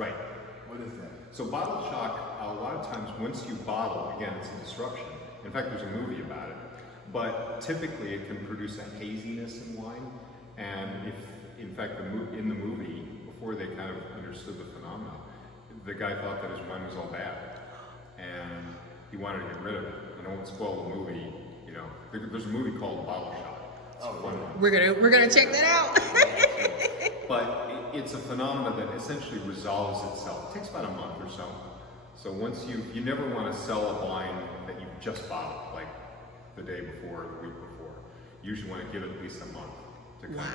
Right. What is that? So bottle shock, a lot of times once you bottle, again, it's a disruption. In fact, there's a movie about it. But typically it can produce a haziness in wine. And if, in fact, in the movie, before they kind of understood the phenomenon, the guy thought that his wine was all bad. And he wanted to get rid of it. And I won't spoil the movie, you know. There's a movie called Bottle Shock. We're gonna check that out. But it's a phenomenon that essentially resolves itself. It takes about a month or so. So once you never want to sell a wine that you just bottled, like the day before or the week before. You usually want to give it at least a month to kind of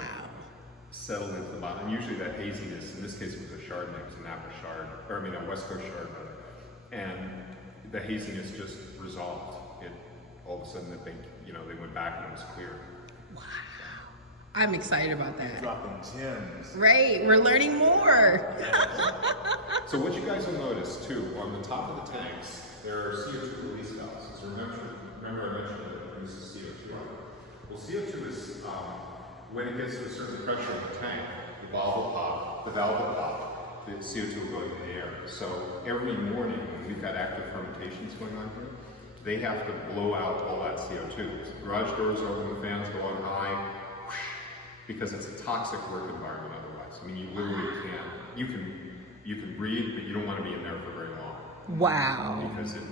settle into the bottle. And usually that haziness, in this case it was a Chardonnay, it was a Napa Chard, or I mean a West Coast Chard rather. And the haziness just resolved. It all of a sudden they went back and it was clear. Wow. I'm excited about that. Dropping gems. Right, we're learning more. So what you guys will notice too, on the top of the tanks, there are CO2 release valves. Because remember I mentioned that it produces CO2. Well, CO2 is, when it gets to a certain pressure in the tank, the valve will pop, the CO2 will go into the air. So every morning when we've got active fermentations going on here, they have to blow out all that CO2. So garage doors open, the fans go on high, because it's a toxic work environment otherwise. I mean, you literally can't. You can breathe, but you don't want to be in there for very long. Wow. Because it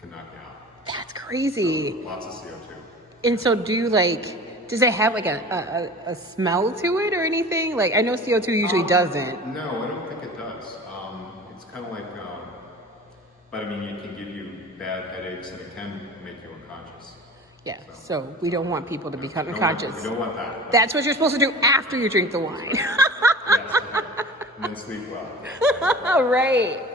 can knock you out. That's crazy. So, lots of CO2. And so does it have like a smell to it or anything? Like, I know CO2 usually doesn't. No, I don't think it does. It's kind of like, but I mean, it can give you bad headaches and it can make you unconscious. Yeah, so we don't want people to become unconscious. We don't want that. That's what you're supposed to do after you drink the wine. Yes, and then sleep well. Right.